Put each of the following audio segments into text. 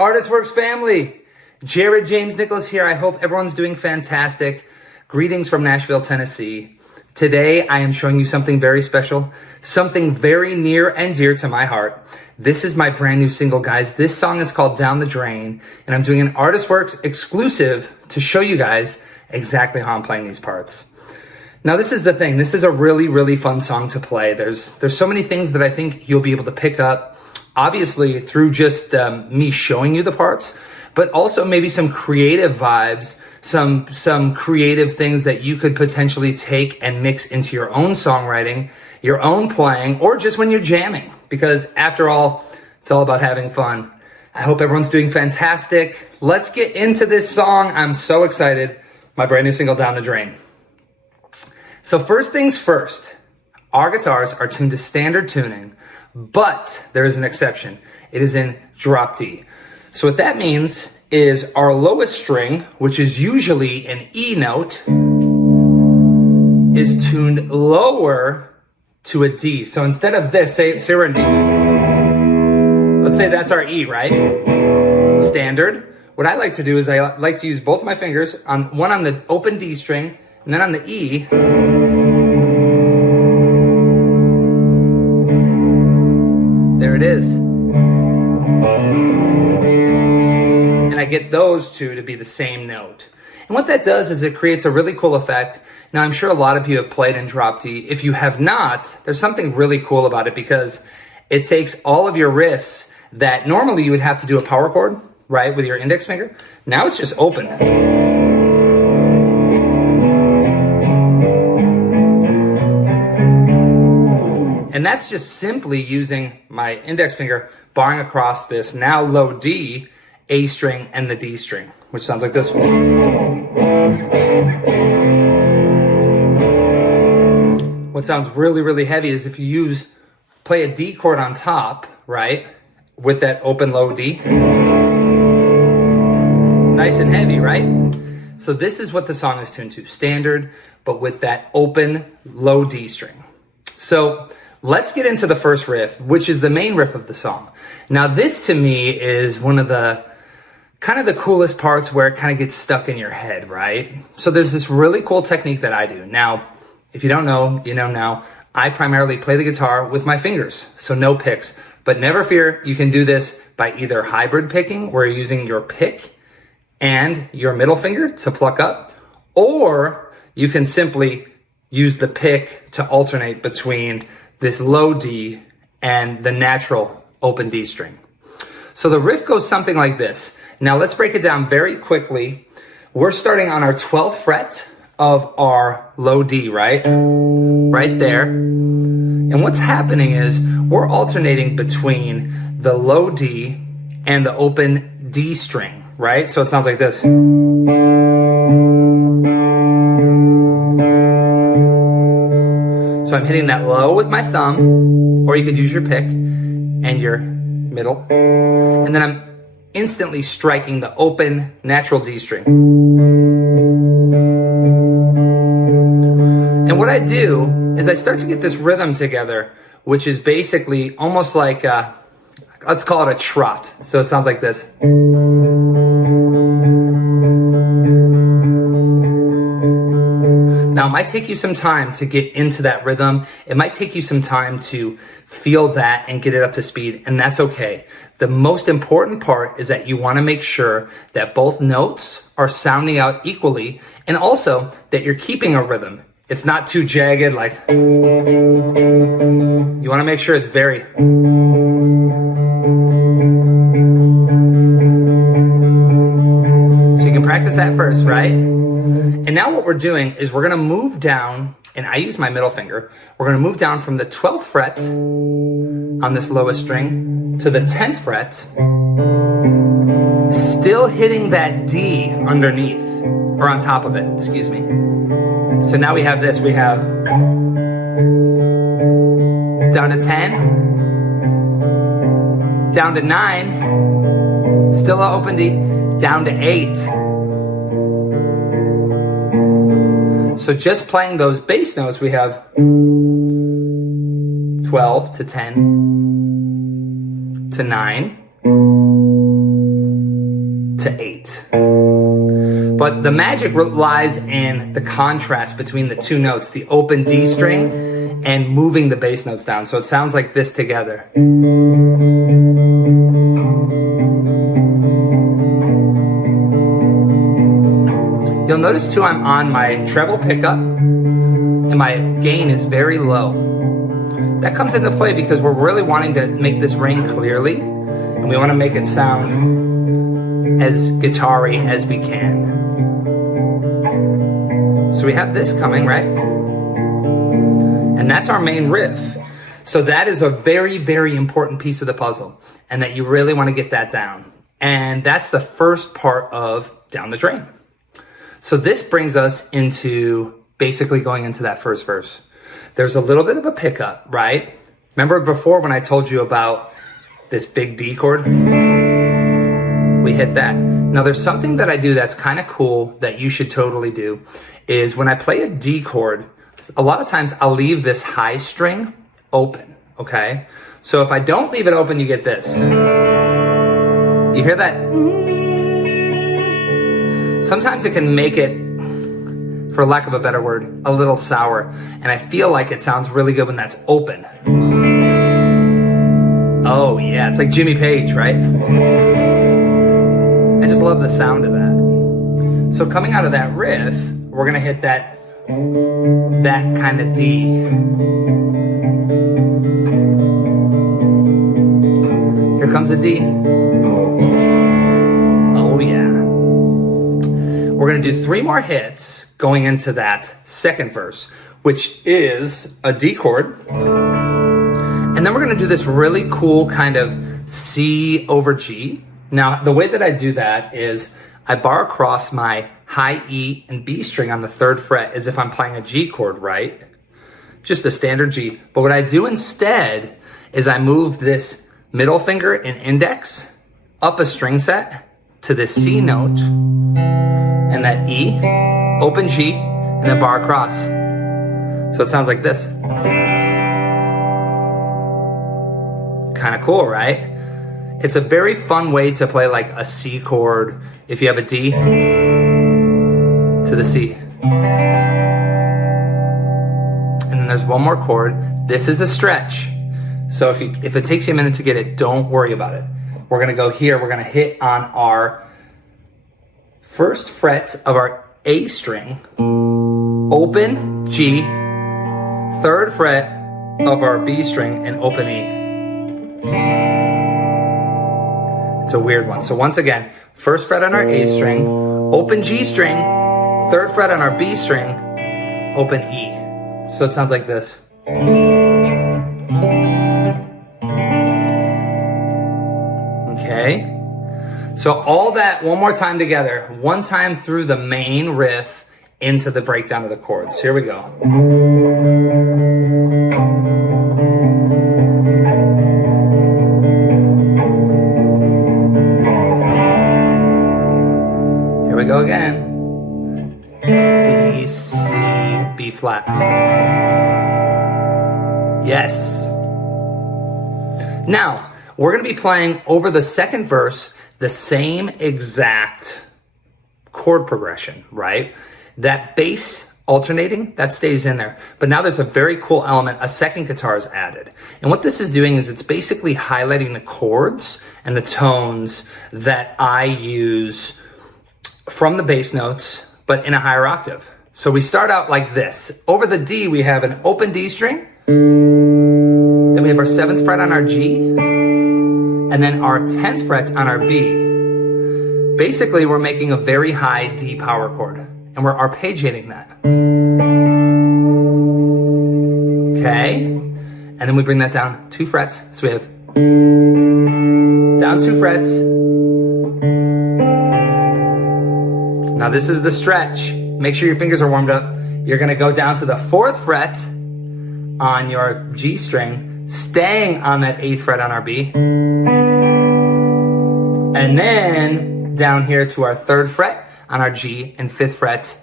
ArtistWorks family, Jared James Nichols here. I hope everyone's doing fantastic. Greetings from Nashville, Tennessee. Today, I am showing you something very special, something very near and dear to my heart. This is my brand new single, guys. This song is called Down the Drain, and I'm doing an ArtistWorks exclusive to show you guys exactly how I'm playing these parts. Now, this is the thing. This is a really, really fun song to play. There's so many things that I think you'll be able to pick up, obviously through just me showing you the parts, but also maybe some creative vibes, some creative things that you could potentially take and mix into your own songwriting, your own playing, or just when you're jamming, because after all, it's all about having fun. I hope everyone's doing fantastic. Let's get into this song. I'm so excited. My brand new single, Down the Drain. So first things first, our guitars are tuned to standard tuning, but there is an exception. It is in drop D. So what that means is our lowest string, which is usually an E note, is tuned lower to a D. So instead of this, say we're in D. Let's say that's our E, right? Standard. What I like to do is I like to use both my fingers, one on the open D string, and then on the E. There it is. And I get those two to be the same note. And what that does is it creates a really cool effect. Now, I'm sure a lot of you have played in drop D. If you have not, there's something really cool about it because it takes all of your riffs that normally you would have to do a power chord, right, with your index finger. Now it's just open. And that's just simply using my index finger, barring across this now low D, A string, and the D string, which sounds like this. What sounds really, really heavy is if you play a D chord on top, right, with that open low D. Nice and heavy, right? So this is what the song is tuned to, standard, but with that open low D string. So let's get into the first riff, which is the main riff of the song. Now, this to me is one of the kind of the coolest parts where it kind of gets stuck in your head, right? So there's this really cool technique that I do. Now, if you don't know, you know now, I primarily play the guitar with my fingers, so no picks. But never fear, you can do this by either hybrid picking, where you're using your pick and your middle finger to pluck up, or you can simply use the pick to alternate between this low D and the natural open D string. So the riff goes something like this. Now let's break it down very quickly. We're starting on our 12th fret of our low D, right? Right there. And what's happening is we're alternating between the low D and the open D string, right? So it sounds like this. So I'm hitting that low with my thumb, or you could use your pick and your middle. And then I'm instantly striking the open natural D string. And what I do is I start to get this rhythm together, which is basically almost like, let's call it a trot. So it sounds like this. Now, it might take you some time to get into that rhythm. It might take you some time to feel that and get it up to speed, and that's okay. The most important part is that you want to make sure that both notes are sounding out equally, and also that you're keeping a rhythm. It's not too jagged, like, you want to make sure it's very. So you can practice that first, right? And now what we're doing is we're going to move down, and I use my middle finger. We're going to move down from the 12th fret on this lowest string to the 10th fret, still hitting that D underneath, or on top of it, excuse me. So now we have this, we have down to 10, down to 9, still an open D, down to 8. So just playing those bass notes, we have 12 to 10 to 9 to 8. But the magic lies in the contrast between the two notes, the open D string and moving the bass notes down. So it sounds like this together. You'll notice too I'm on my treble pickup and my gain is very low. That comes into play because we're really wanting to make this ring clearly and we want to make it sound as guitar-y as we can. So we have this coming, right? And that's our main riff. So that is a very, very important piece of the puzzle and that you really want to get that down. And that's the first part of Down the Drain. So this brings us into basically going into that first verse. There's a little bit of a pickup, right? Remember before when I told you about this big D chord? We hit that. Now there's something that I do that's kind of cool that you should totally do is when I play a D chord, a lot of times I'll leave this high string open, okay? So if I don't leave it open, you get this. You hear that? Sometimes it can make it, for lack of a better word, a little sour. And I feel like it sounds really good when that's open. Oh yeah, it's like Jimmy Page, right? I just love the sound of that. So coming out of that riff, we're gonna hit that kind of D. Here comes a D. Oh yeah. We're gonna do 3 more hits going into that second verse, which is a D chord. And then we're gonna do this really cool kind of C over G. Now, the way that I do that is I bar across my high E and B string on the 3rd fret as if I'm playing a G chord, right? Just a standard G. But what I do instead is I move this middle finger and index up a string set to this C note and that E, open G, and then bar across. So it sounds like this. Kind of cool, right? It's a very fun way to play like a C chord if you have a D to the C. And then there's one more chord. This is a stretch. So if it takes you a minute to get it, don't worry about it. We're gonna go here, we're gonna hit on our 1st fret of our A string, open G, 3rd fret of our B string, and open E. It's a weird one. So once again, 1st fret on our A string, open G string, 3rd fret on our B string, open E. So it sounds like this. Okay. So all that one more time together, one time through the main riff into the breakdown of the chords. Here we go. Here we go again. D, C, B flat. Yes. Now, we're going to be playing over the second verse the same exact chord progression, right? That bass alternating, that stays in there. But now there's a very cool element, a second guitar is added. And what this is doing is it's basically highlighting the chords and the tones that I use from the bass notes, but in a higher octave. So we start out like this. Over the D, we have an open D string. Then we have our 7th fret on our G. And then our 10th fret on our B. Basically, we're making a very high D power chord. And we're arpeggiating that. Okay. And then we bring that down 2 frets. So we have down 2 frets. Now this is the stretch. Make sure your fingers are warmed up. You're gonna go down to the 4th fret on your G string, staying on that 8th fret on our B. And then down here to our 3rd fret on our G and 5th fret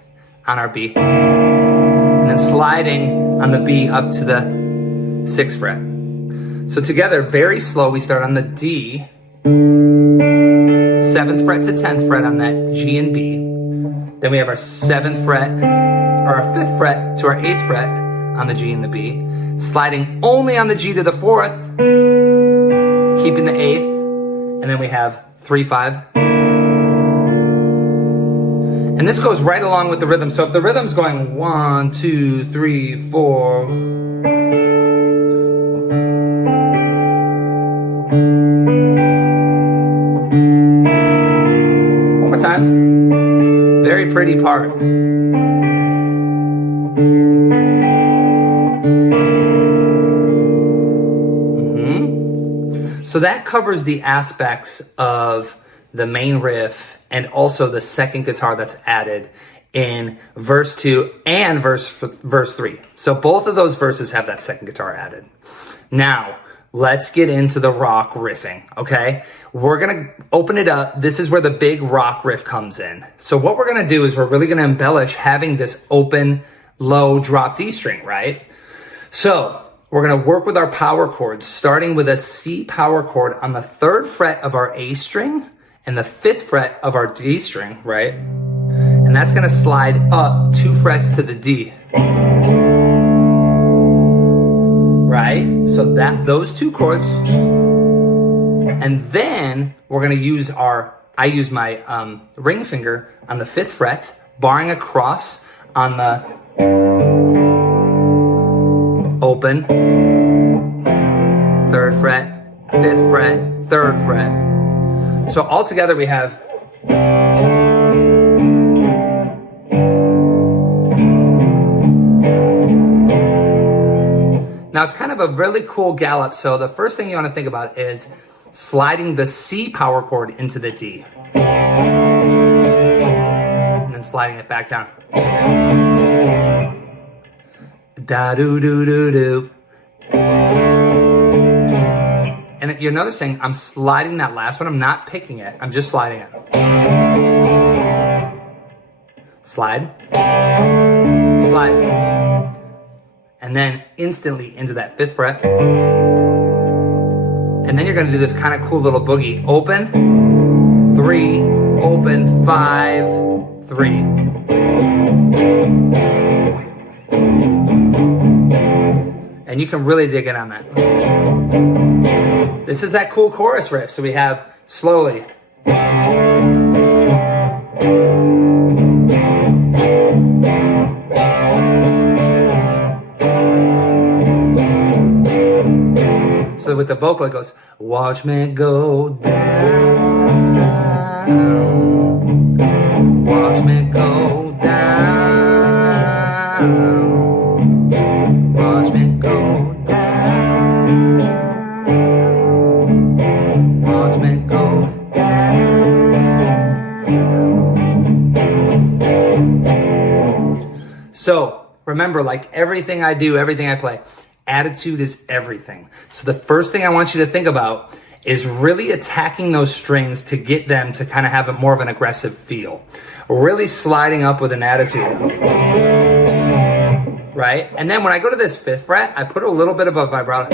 on our B. And then sliding on the B up to the 6th fret. So together, very slow, we start on the D, 7th fret to 10th fret on that G and B. Then we have our 7th fret, or our 5th fret to our 8th fret on the G and the B. Sliding only on the G to the 4th, keeping the 8th, and then we have 3, 5. And this goes right along with the rhythm. So if the rhythm's going 1, 2, 3, 4. One more time. Very pretty part. So that covers the aspects of the main riff and also the second guitar that's added in verse 2 and verse 3. So both of those verses have that second guitar added. Now, let's get into the rock riffing, okay? We're gonna open it up. This is where the big rock riff comes in. So what we're gonna do is we're really gonna embellish having this open, low drop D string, right? So we're gonna work with our power chords, starting with a C power chord on the 3rd fret of our A string and the 5th fret of our D string, right? And that's gonna slide up 2 frets to the D. Right? So those 2 chords. And then we're gonna use I use my ring finger on the 5th fret, barring across on the open, 3rd fret, 5th fret, 3rd fret. So all together we have now it's kind of a really cool gallop. So the first thing you want to think about is sliding the C power chord into the D. And then sliding it back down. Da do do do do. And you're noticing I'm sliding that last one. I'm not picking it. I'm just sliding it. Slide. Slide. And then instantly into that 5th fret. And then you're gonna do this kind of cool little boogie. Open, 3, open, 5, 3. And you can really dig in on that. This is that cool chorus riff. So we have slowly. So with the vocal it goes, watch me go down, watch me go down, watch me go down, watch me go down. So remember, like everything I do, everything I play, attitude is everything. So the first thing I want you to think about is really attacking those strings to get them to kind of have a more of an aggressive feel. Really sliding up with an attitude. Right? And then when I go to this 5th fret, I put a little bit of a vibrato.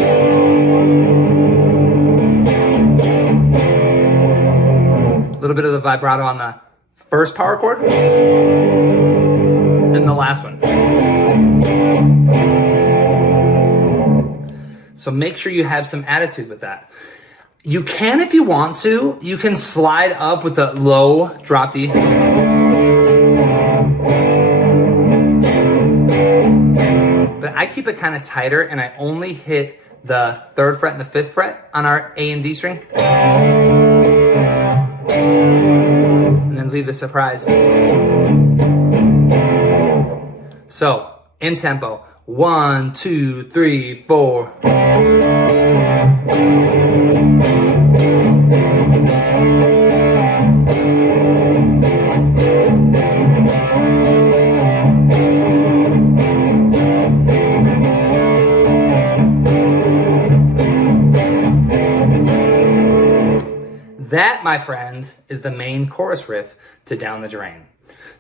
A little bit of the vibrato on the first power chord. And the last one. So make sure you have some attitude with that. You can, if you want to, you can slide up with the low drop D. But I keep it kind of tighter and I only hit the 3rd fret and the 5th fret on our A and D string. And then leave the surprise. So, in tempo. 1, 2, 3, 4. That, my friends, is the main chorus riff to Down the Drain.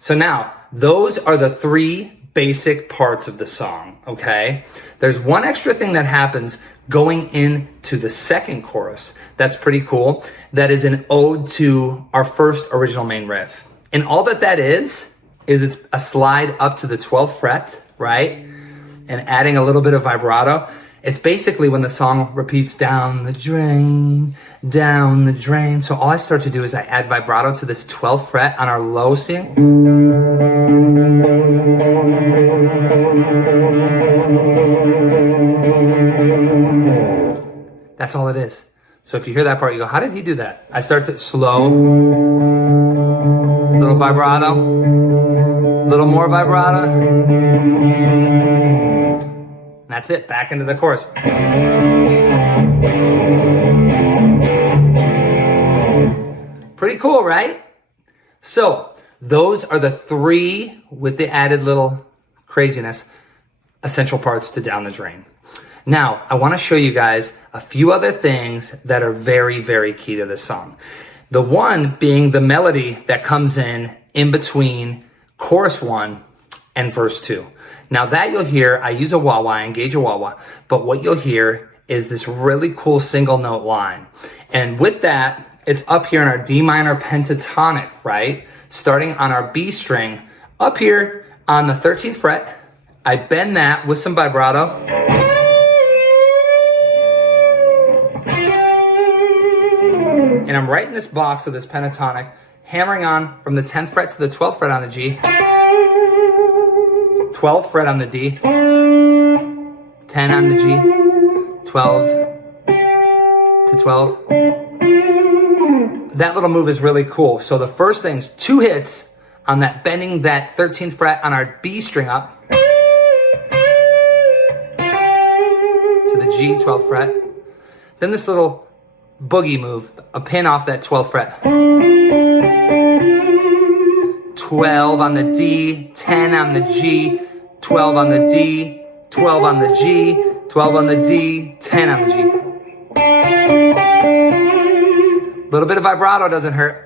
So now, those are the three basic parts of the song, okay? There's one extra thing that happens going into the second chorus that's pretty cool. That is an ode to our first original main riff. And all that is it's a slide up to the 12th fret, right? And adding a little bit of vibrato. It's basically when the song repeats down the drain, down the drain. So all I start to do is I add vibrato to this 12th fret on our low C. That's all it is. So if you hear that part, you go, how did he do that? I start to slow, little vibrato, little more vibrato. That's it, back into the chorus. Pretty cool, right? So, those are the three, with the added little craziness, essential parts to Down the Drain. Now, I want to show you guys a few other things that are very, very key to this song. The one being the melody that comes in between chorus 1 and verse 2. Now that you'll hear, I use a wah-wah, I engage a wah-wah, but what you'll hear is this really cool single note line. And with that, it's up here in our D minor pentatonic, right? Starting on our B string, up here on the 13th fret, I bend that with some vibrato. And I'm right in this box of this pentatonic, hammering on from the 10th fret to the 12th fret on the G, 12th fret on the D, 10 on the G, 12 to 12. That little move is really cool. So the first thing's 2 hits on that, bending that 13th fret on our B string up to the G, 12th fret. Then this little boogie move, a pin off that 12th fret. 12 on the D, 10 on the G, 12 on the D, 12 on the G, 12 on the D, 10 on the G. A little bit of vibrato doesn't hurt.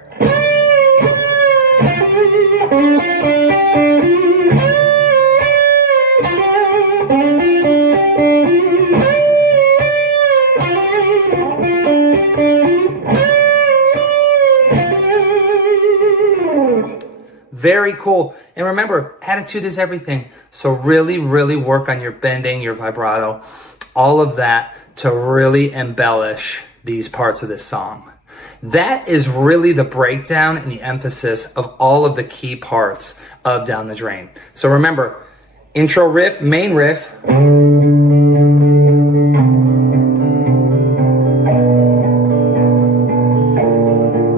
Very cool. And remember, attitude is everything. So really, really work on your bending, your vibrato, all of that to really embellish these parts of this song. That is really the breakdown and the emphasis of all of the key parts of Down the Drain. So remember, intro riff, main riff.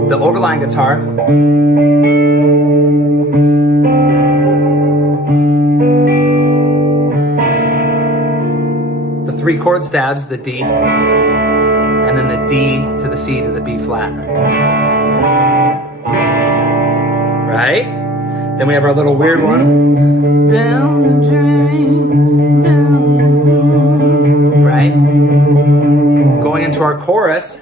The overline guitar. The 3 chord stabs, the D, and then the D to the C to the B flat. Right? Then we have our little weird one. Down the drain, down. Right? Going into our chorus.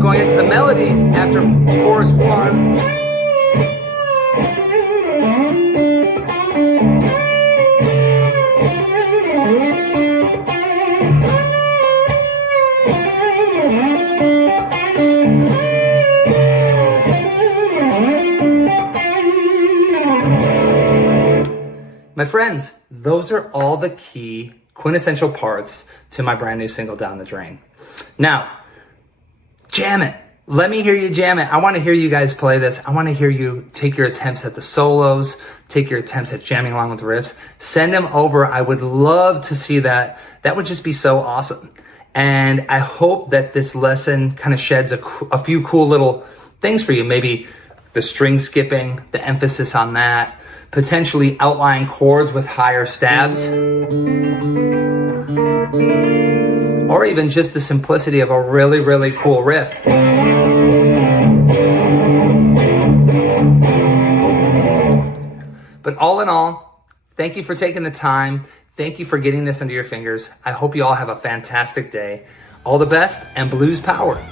Going into the melody after chorus 1. My friends, those are all the key quintessential parts to my brand new single, Down the Drain. Now, jam it. Let me hear you jam it. I want to hear you guys play this. I want to hear you take your attempts at the solos, take your attempts at jamming along with the riffs. Send them over. I would love to see that. That would just be so awesome. And I hope that this lesson kind of sheds a few cool little things for you. Maybe the string skipping, the emphasis on that, potentially outlying chords with higher stabs, or even just the simplicity of a really, really cool riff. But all in all, thank you for taking the time. Thank you for getting this under your fingers. I hope you all have a fantastic day. All the best and blues power.